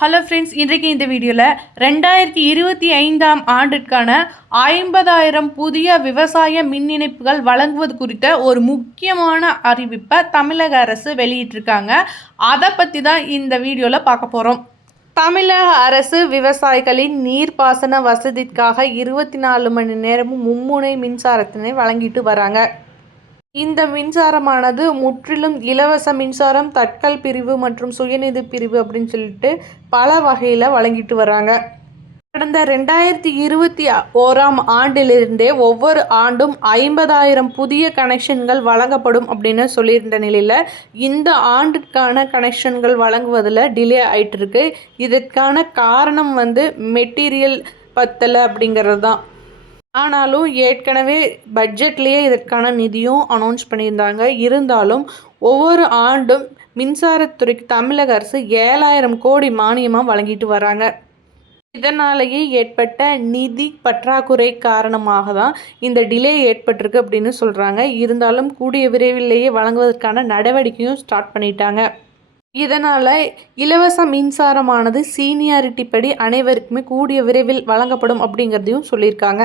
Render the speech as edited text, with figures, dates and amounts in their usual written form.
Hello friends, இன்றைக்கு இந்த வீடியோவில் 2025ஆம் ஆண்டிற்கான 50,000 புதிய விவசாய மின் இணைப்புகள் வழங்குவது குறித்த ஒரு முக்கியமான அறிவிப்பை தமிழக அரசு வெளியிட்டிருக்காங்க. அதை பற்றி தான் இந்த வீடியோவில் பார்க்க போகிறோம். தமிழக அரசு விவசாயிகளின் நீர்ப்பாசன வசதிக்காக 24 மணி நேரமும் மும்முனை மின்சாரத்தினை வழங்கிட்டு வராங்க. இந்த மின்சாரமானது முற்றிலும் இலவச மின்சாரம், தட்கல் பிரிவு மற்றும் சுயநிதி பிரிவு அப்படின்னு சொல்லிட்டு பல வகையில் வழங்கிட்டு வராங்க. கடந்த 2021ஆம் ஆண்டிலிருந்தே ஒவ்வொரு ஆண்டும் 50,000 புதிய கனெக்ஷன்கள் வழங்கப்படும் அப்படின்னு சொல்லியிருந்த நிலையில் இந்த ஆண்டுக்கான கனெக்ஷன்கள் வழங்குவதில் டிலே ஆகிட்டு இருக்கு. இதற்கான காரணம் மெட்டீரியல் பத்தலை அப்படிங்கிறது தான். ஆனாலும் ஏற்கனவே பட்ஜெட்லேயே இதற்கான நிதியும் அனௌன்ஸ் பண்ணியிருந்தாங்க. இருந்தாலும் ஒவ்வொரு ஆண்டும் மின்சாரத்துறைக்கு தமிழக அரசு 7,000 கோடி மானியமாக வழங்கிட்டு வராங்க. இதனாலேயே ஏற்பட்ட நிதி பற்றாக்குறை காரணமாக தான் இந்த டிலே ஏற்பட்டிருக்கு அப்படின்னு சொல்கிறாங்க. இருந்தாலும் கூடிய விரைவிலேயே வழங்குவதற்கான நடவடிக்கையும் ஸ்டார்ட் பண்ணிட்டாங்க. இதனால் இலவச மின்சாரமானது சீனியாரிட்டி படி அனைவருக்குமே கூடிய விரைவில் வழங்கப்படும் அப்படிங்கிறதையும் சொல்லியிருக்காங்க.